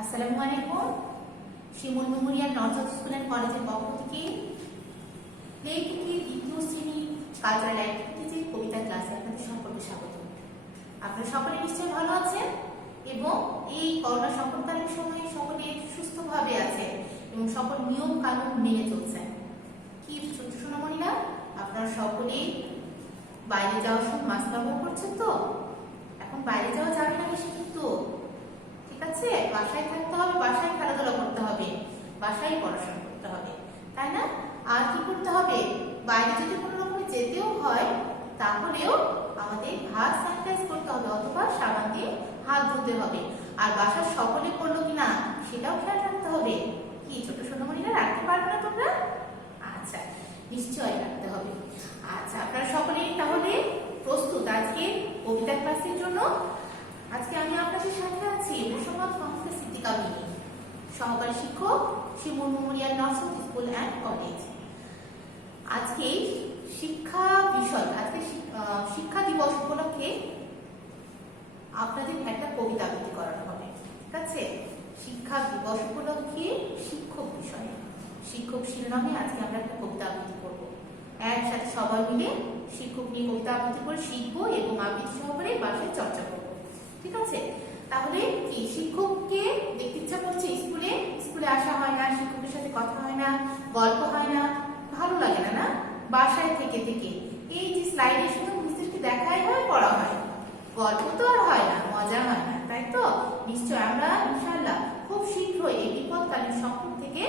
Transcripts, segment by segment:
আসসালামু আলাইকুম। শিমুল memorial north school and কলেজের পক্ষ থেকে লেখকি দ্বিতীয় শ্রেণী কালচারাল অ্যাক্টিভিটিজের কবিতা ক্লাসে আপনাদের সকলকে স্বাগত। আপনারা সকলে নিশ্চয়ই ভালো আছেন এবং এই করোনা সংকটকালীন সময়ে সকলে সুস্থভাবে আছেন এবং সকল নিয়ম কানুন মেনে চলছেন। কি ছোট্ট সোনামণিরা, আপনারা সকলেই বাইরে যাওয়ার সময় মাস্ক ব্যবহার করছেন তো? এখন বাইরে যাওয়া যাবে না বেশি কিন্তু, ঠিক আছে? বাসায় থাকতে হবে, বাসায় খেলাধুলা করতে হবে, বাসায় পড়াশোনা করতে হবে, তাই না? আর কি করতে হবে, বাইরে যদি কোনো রকমে যেতেও হয় তাহলেও আমাদের হাত স্যানিটাইজ করতে হবে অথবা সাবান দিয়ে হাত ধুতে হবে। আর বাসার সকলে করলো কিনা সেটাও খেয়াল রাখতে হবে। কি ছোট সোনামণিরা, রাখতে পারবে না তোমরা? আচ্ছা, নিশ্চয়ই রাখতে হবে। আচ্ছা, আপনারা সকলেই তাহলে প্রস্তুত আজকে কবিতা ক্লাসের জন্য? আজকে আমি আপনাদের সাথে আছি মোসাম্মদ মাহফুজ সিদ্দিকা মিনি, সহকারী শিক্ষক, Shimul memorial north school and college. আজকে শিক্ষা বিষয়, আজকে শিক্ষা দিবস উপলক্ষে আপনাদের একটা কবিতা আবৃত্তি করানো হবে, ঠিক আছে? শিক্ষা দিবস উপলক্ষে শিক্ষক বিষয়ে, শিক্ষক শিরোনামে আজকে আমরা একটা কবিতা আবৃত্তি করবো। একসাথে সবাই মিলে শিক্ষক নিয়ে কবিতা আবৃত্তি করে শিখবো এবং আবৃত্তি সহকারে বাসায় চর্চা করবো, ঠিক আছে? তাহলে কি শিক্ষককে দেখতে ইচ্ছা করছে? স্কুলে আসা হয় না, শিক্ষকের সাথে কথা হয় না, গল্প হয় না, ভালো লাগে না, না? বাসায় থেকে থেকে এই যে স্লাইডে শুধু মিস্ত্রিকে দেখাই হয়, পড়া হয়, গল্প তো আর হয় না, মজা হয় না, তাই তো? নিশ্চয় আমরা ইনশাআল্লাহ খুব শীঘ্রই এই বিপদকালীন সংকট থেকে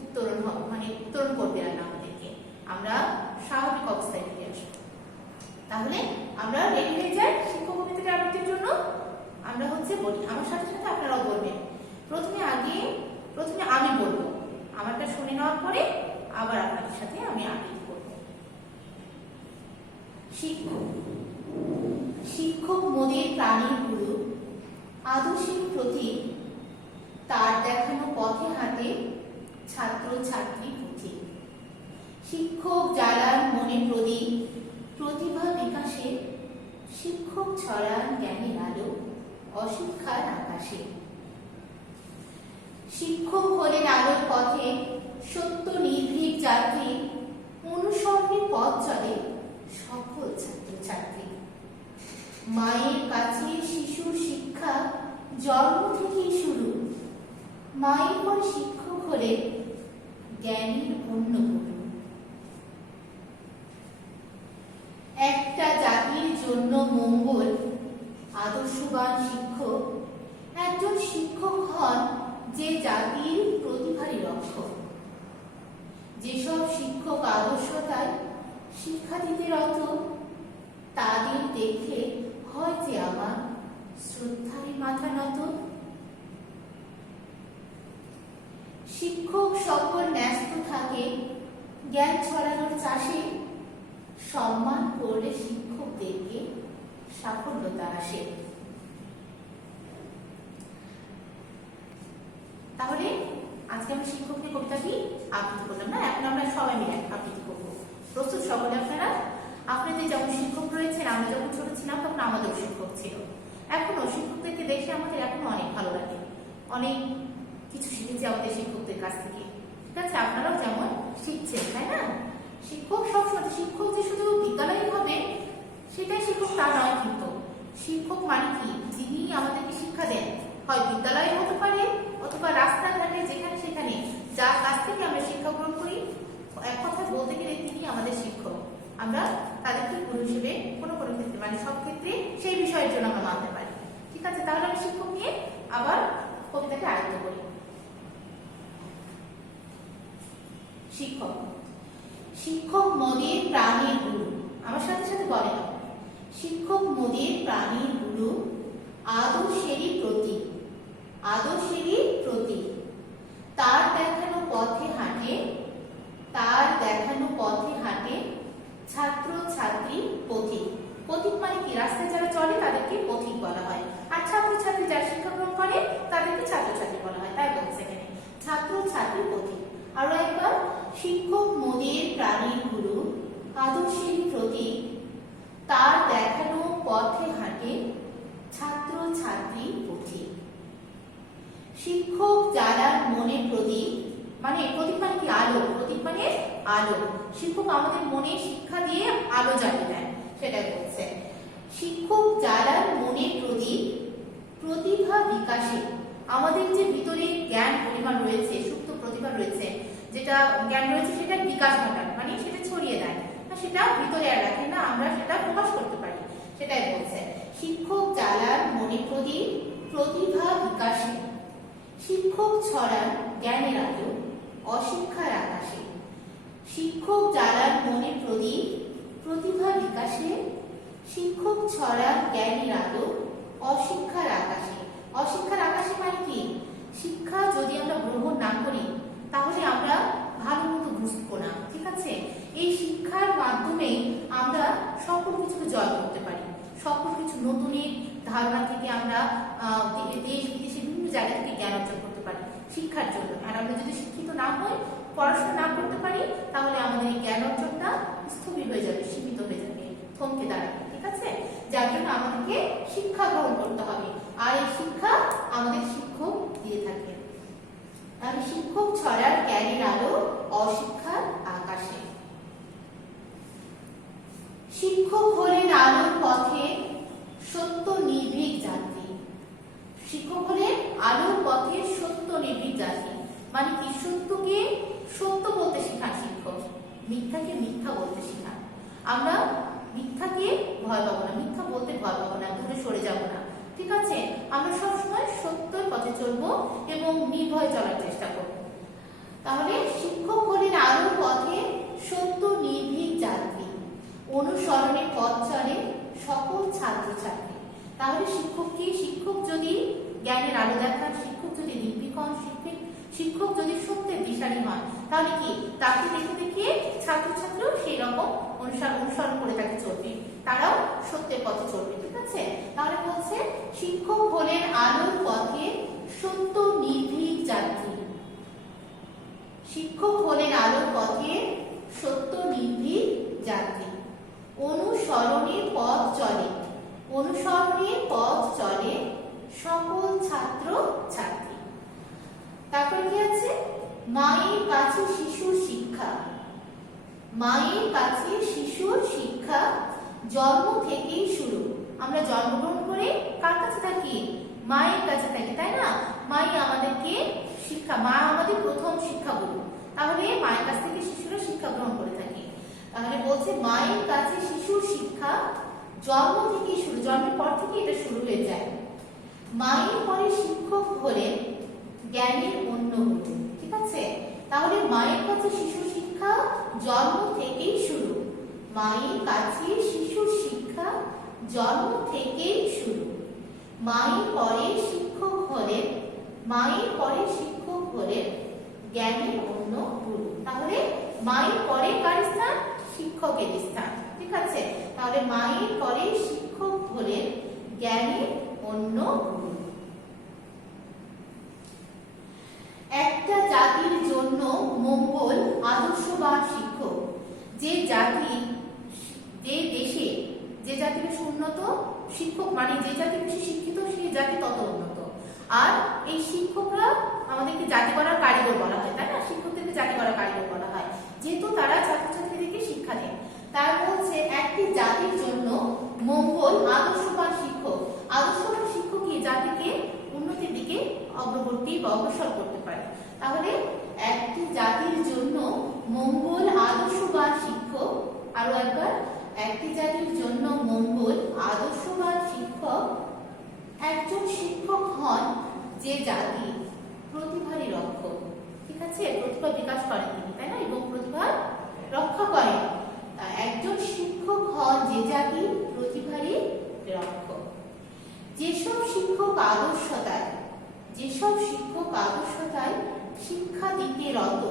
উত্তরণ হব, উত্তরণ করতে আল্লাহ আমাদেরকে, আমরা স্বাভাবিক অবস্থায় ফিরে আসবো। তাহলে আমরা রেডি হয়ে যাই শিক্ষক কবিতাটি আবৃত্তির জন্য। আমরা বলি, আমার সাথে সাথে আপনারাও বলবেন। প্রথমে আমি বলবো, আমারটা শুনে নেওয়ার পরে আবার আপনাদের সাথে আমি আবৃত্তি করব। শিক্ষক মোদের প্রাণীর গুরু, আদর্শের প্রতীক, তার দেখানো পথে হাঁটে ছাত্র ছাত্রী পুঁথি। শিক্ষক জ্বালান মনে প্রদীপ, প্রতিভা বিকাশে, শিক্ষক ছড়ান জ্ঞানের আলো অশিক্ষার আকাশে। শিক্ষক হলেন আলোর পথে সত্য নির্ভীক যাত্রী, অনুসরণে পথ চলে সকল ছাত্রছাত্রী। মায়ের কাছে শিশুর শিক্ষা জন্ম থেকেই শুরু, মায়ের পর শিক্ষক হলে জ্ঞানীর অন্য গুরু। একটা জাতির জন্য মঙ্গল আদর্শবান শিক্ষক, একজন শিক্ষক হন যে জাতির প্রতিভারই রক্ষক। যেসব শিক্ষক আদর্শতায় শিক্ষা দিতে রত, তাদের দেখে হয় যে আমার শ্রদ্ধায় মাথা নত। শিক্ষক সকল ন্যস্ত থাকে জ্ঞান ছড়ানোর চাষে, সম্মান করলে শিক্ষকদেরকে সাফল্যতা আসে। তাহলে আজকে আমরা শিক্ষক নিয়ে কবিতাটি আবৃত্তি করলাম না? এখন আমরা সবাই মিলে আবৃত্তি করবো। প্রস্তুত সকলে আপনারা? আপনাদের যেমন শিক্ষক রয়েছেন, আমরা যখন ছোট ছিলাম তখন আমাদেরও শিক্ষক ছিল, এখনো শিক্ষকদেরকে দেখে আমাদের এখনো অনেক ভালো লাগে, অনেক কিছু শিখেছি আমাদের শিক্ষকদের কাছ থেকে, ঠিক আছে? আপনারাও যেমন শিখছেন, তাই না? শিক্ষক সবসময়, শিক্ষক যে শুধু বিদ্যালয়ে হবে সেটাই শিক্ষক তা নয়, কিন্তু শিক্ষক মানে কি, যিনি আমাদেরকে শিক্ষা দেন, হয় বিদ্যালয়ে হতে পারে অথবা রাস্তাঘাটে যেখানে সেখানে যার কাছ থেকে আমরা শিক্ষা গ্রহণ করি, এক কথা বলতে গেলে তিনি আমাদের শিক্ষক। আমরা তাদেরকে গুরু হিসেবে কোনো কোনো ক্ষেত্রে, সব ক্ষেত্রে সেই বিষয়ের জন্য আমরা মানতে পারি, ঠিক আছে? তাহলে আমি শিক্ষক নিয়ে আবার কবিতাকে আয়ত্ত করি। শিক্ষক মোদের প্রাণীর গুরু, আমার সাথে সাথে বলেন, শিক্ষক মোদের প্রাণীর গুরু, আদর্শেরই প্রতীক, আদর্শেরই প্রতীক, তার দেখানো পথে হাঁটে, তার দেখানো পথে হাঁটে ছাত্র ছাত্রী পথিক। পথিক মানে কি? রাস্তায় যারা চলে তাদেরকে পথিক বলা হয়, আর ছাত্র ছাত্রী যারা শিক্ষা গ্রহণ করে তাদেরকে ছাত্রছাত্রী বলা হয়, তাই বলছে এখানে ছাত্র ছাত্রী পথিক। আরো একবার, শিক্ষক মোদের প্রাণীর গুরু, আদর্শের প্রতীক, তার দেখানো পথে হাঁটে ছাত্র ছাত্রী পথিক। শিক্ষক জ্বালান মনে প্রদীপ, মানে প্রদীপ মানে কি আলো, প্রদীপ মানে আলো। শিক্ষক আমাদের মনে শিক্ষা দিয়ে আলো জ্বালিয়ে দেন, সেটা বলছে। শিক্ষক জ্বালান মনে প্রদীপ প্রতিভা বিকাশে, আমাদের যে ভিতরে জ্ঞান পরিমাণ রয়েছে, সুপ্ত প্রতিভা রয়েছে, যেটা জ্ঞান রয়েছে সেটা বিকাশ ঘটান, মানে সেটা ছড়িয়ে দেন, সেটা ভিতরে আর রাখেন না, আমরা সেটা প্রকাশ করতে পারি, সেটাই বলছে। শিক্ষক জ্বালান মনে প্রদীপ প্রতিভা বিকাশে, শিক্ষক ছড়ান জ্ঞানের আলো অশিক্ষার আকাশে। শিক্ষক জ্বালান মনে প্রদীপ প্রতিভা বিকাশে, শিক্ষক ছড়ান জ্ঞানের আলো অশিক্ষার আকাশে। অশিক্ষার আকাশে মানে কি? শিক্ষা যদি আমরা গ্রহণ না করি তাহলে আমরা ভালো মতো বুঝবো না, ঠিক আছে? এই শিক্ষার মাধ্যমে আমরা সকল কিছুকে জয় করতে পারি, সকল কিছু নতুনের ধারণা থেকে আমরা দেশ বিদেশে বিভিন্ন জায়গা থেকে জ্ঞান অর্জন করতে পারি শিক্ষার জন্য। আর আমরা যদি শিক্ষিত না হই, পড়াশোনা না করতে পারি, তাহলে আমাদের এই জ্ঞান অর্জনটা স্থবির হয়ে যাবে, সীমিত হয়ে যাবে, থমকে দাঁড়াবে, ঠিক আছে? যার জন্য আমাদেরকে শিক্ষা গ্রহণ করতে হবে, আর এই শিক্ষা আমাদের শিক্ষক দিয়ে থাকে। তাহলে শিক্ষক ছড়ার জ্ঞানের আলো অশিক্ষার আকাশে। শিক্ষক হলেন আলোর পথে সত্য নির্ভীক যাত্রী। শিক্ষক হলেন আলোর পথে সত্য নির্ভীক যাত্রী, মানে কি? সত্যকে সত্য বলতে শেখান শিক্ষক, মিথ্যাকে মিথ্যা বলতে শেখান। আমরা মিথ্যাকে ভয় পাবো না, মিথ্যা বলতে ভয় পাবো না, দূরে সরে যাবো না, ঠিক আছে? আমরা সবসময় সত্যের পথে চলবো এবং নির্ভয়ে চলার চেষ্টা করবো। তাহলে শিক্ষক হলেন আলোর পথে সত্য নির্ভীক যাত্রী, অনুসরণে পথ চলে সকল ছাত্রছাত্রী। তাহলে শিক্ষক কি? শিক্ষক যদি জ্ঞানের আলো দেখান, শিক্ষক যদি নির্ভীক হন, শিক্ষক যদি সত্যের দিশারি হন, তাহলে কি তাকে দেখে দেখে ছাত্রছাত্রীও সেই রকম অনুসরণ করে তাকে চলবে, তারাও সত্যের পথে চলবে, ঠিক আছে? তাহলে বলছে শিক্ষক হলেন আলোর পথে সত্য নির্ভীক যাত্রী। শিক্ষক হলেন আলোর পথে সত্য নির্ভীক যাত্রী, অনুসরণে পথ চলে, অনুসরণে পথ চলে সকল ছাত্র ছাত্রী। তারপরে কি আছে? মায়ের কাছে শিশুর শিক্ষা, মায়ের কাছে শিশুর শিক্ষা জন্ম থেকেই শুরু। আমরা জন্মগ্রহণ করে কার কাছে থাকি? মায়ের কাছে থাকি, তাই না? মাই আমাদেরকে শিক্ষা, মা আমাদের প্রথম শিক্ষা গুরু। তাহলে মায়ের কাছ থেকে শিশুরা শিক্ষা গ্রহণ করে থাকে। তাহলে বলছে মায়ের কাছে শিশুর শিক্ষা জন্ম থেকেই শুরু, জন্মের পর থেকে এটা শুরু হয়ে যায়। মায়ের পরে শিক্ষক হলেন জ্ঞানের অন্য গুরু, ঠিক আছে? তাহলে মায়ের কাছে শিশুর শিক্ষা জন্ম থেকেই শুরু, মায়ের কাছে শিশুর শিক্ষা জন্ম থেকেই শুরু। মায়ের পরে শিক্ষক হলেন, মায়ের পরে শিক্ষক হলেন জ্ঞানের অন্য গুরু। তাহলে মায়ের পরে কার স্থান? শিক্ষকের স্থান, ঠিক আছে? তাহলে মায়ের পরে শিক্ষক হলেন জ্ঞানের অন্য গুরু। একটা জাতির জন্য মঙ্গল আদর্শবান শিক্ষক। যে জাতি, যে দেশে যে জাতি বেশি উন্নত, শিক্ষক মানে যে জাতি বেশি শিক্ষিত সেই জাতি তত উন্নত। আর এই শিক্ষকরা আমাদেরকে জাতি করার কারিগর বলা হয়, তাই না? শিক্ষকদেরকে জাতি করার কারিগর বলা হয়, যেহেতু তারা ছাত্রছাত্রীদেরকে শিক্ষা দেয়। তার বলছে একটি জাতির জন্য মঙ্গল আদর্শবান শিক্ষক। আদর্শবান শিক্ষক কি? জাতিকে উন্নতির দিকে অগ্রগতি বা অগ্রসর করতে পারে। তাহলে একটি জাতির জন্য মঙ্গল আদর্শবান শিক্ষক। আরো একবার, একটি জাতির জন্য মঙ্গল আদর্শবান শিক্ষক। একজন শিক্ষক হন যে জাতি প্রতিভারই রক্ষক, ঠিক আছে? প্রতিভা বিকাশ করেন তিনি, তাই না? এবং প্রতিভা রক্ষা করেন। একজন শিক্ষক হন যে জাতি প্রতিভারই রক্ষক। যেসব শিক্ষক আদর্শতায়, যেসব শিক্ষক আদর্শতায় শিক্ষা দিতে রত,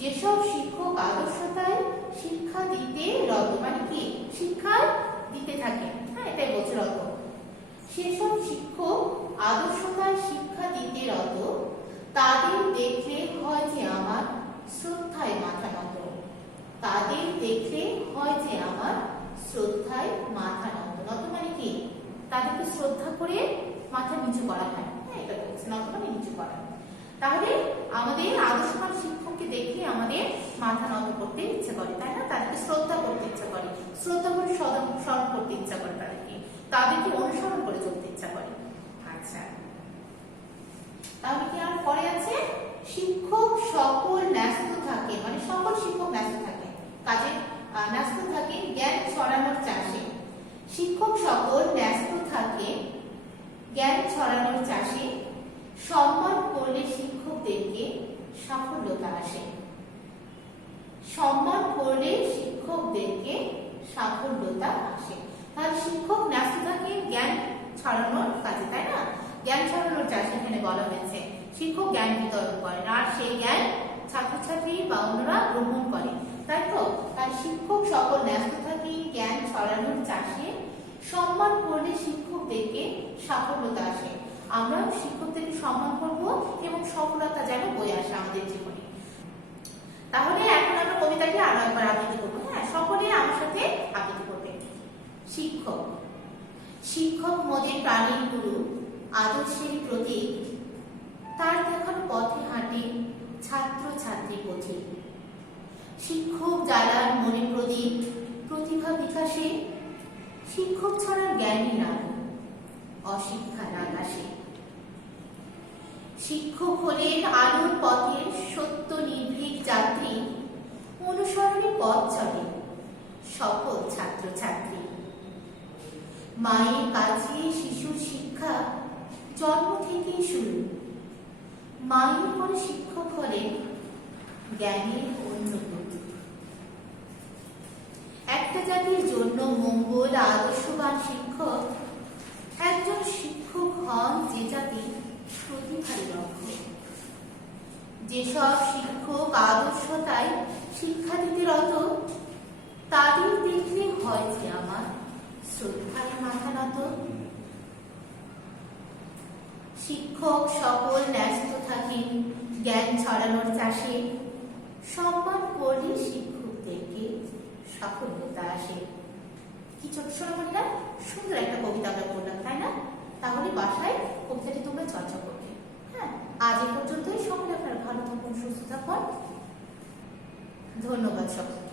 যেসব শিক্ষক আদর্শতায় শিক্ষা দিতে রত, মানে কি? শিক্ষা দিতে থাকে, হ্যাঁ, এটাই বলছে রত। সেসব শিক্ষক আদর্শতায় শিক্ষা দিতে রত, তাদের দেখলে হয় যে আমার শ্রদ্ধায় মাথা নত। তাদের দেখলে হয় যে আমার শ্রদ্ধায় মাথা নত। নত মানে কি? তাদেরকে শ্রদ্ধা করে মাথা নিচু করা হয়, হ্যাঁ, এটা বলছে। নত মানে নিচু করতে ইচ্ছা করে, তাই না? তাদেরকে শ্রদ্ধা করতে ইচ্ছা করে, শ্রদ্ধা করে স্মরণ করতে ইচ্ছা করে, তাদেরকে অনুসরণ করে চলতে ইচ্ছা করে। আচ্ছা, তাহলে কি আর পরে আছে, শিক্ষক সকল ন্যস্ত থাকে, মানে সকল শিক্ষক ন্যস্ত থাকে কাজে, ন্যস্ত থাকে জ্ঞান ছড়ানোর চাষে। শিক্ষক সকল ন্যস্ত থাকে জ্ঞান ছড়ানোর চাষে, সম্মান করলে শিক্ষকদেরকে সাফল্যতা আসে। সম্মান করলে শিক্ষকদেরকে সাফল্যতা আসে। তাহলে শিক্ষক ন্যস্ত থাকে জ্ঞান ছড়ানোর কাজে, তাই না? জ্ঞান ছড়ানোর চাষে এখানে বলা হয়েছে, শিক্ষক জ্ঞান বিতরণ করেন আর সেই জ্ঞান ছাত্রছাত্রী বা অন্যরা গ্রহণ করে, তাই তো? তাই শিক্ষক সকল ন্যস্ত থাকে জ্ঞান ছড়ানোর চাষে, সম্মান করলে শিক্ষকদেরকে সাফল্যতা আসে। আমরা শিক্ষকদেরকে সম্মান করব এবং সফলতা যেন বয়ে আসে আমাদের জীবনে। তাহলে এখন আমরা কবিতাটি আরো একবার আবৃত্তি করবো। হ্যাঁ, সকলে আমার সাথে আবৃত্তি করবে। শিক্ষক। শিক্ষক মোদের প্রাণীর গুরু, আদর্শের প্রতীক, তার দেখার পথে হাঁটে ছাত্র ছাত্রী পথে। শিক্ষক জ্বালান মনে প্রদীপ, প্রতিভা বিকাশে, শিক্ষক ছাড়া জ্ঞানী নাই, অশিক্ষা নাগাসে। শিক্ষক হলেন আলোর পথের সত্য নির্ভীক যাত্রী, অনুসরণে পথ চলে সকল ছাত্র ছাত্রী। মায়ের কাছে শিশুর শিক্ষা জন্ম থেকেই শুরু, মায়ের পরে শিক্ষক হলেন জ্ঞানের অন্য গুরু। একটা জাতির জন্য মঙ্গল আদর্শবান শিক্ষক, একজন শিক্ষক হন যে জাতি প্রতিভার লক্ষ্য। যেসব শিক্ষক আদর্শতায় শিক্ষা দিতে রত, তাদের দেখলে হয় যে আমার শ্রদ্ধায় মাথা নত। শিক্ষক সকল ন্যস্ত থাকেন জ্ঞান ছড়ানোর চাষে, সম্মান করলে শিক্ষকদেরকে সাফল্যতা আসে। কি ছোট ছোট সুন্দর একটা কবিতা আমরা পড়লাম, তাই না? তাহলে বাসায় কবিতাটি তোমরা চর্চা করবে। হ্যাঁ, আজ এ পর্যন্তই। সকলে আপনারা ভালো থাকুন, সুস্থ থাকুন। ধন্যবাদ সকল।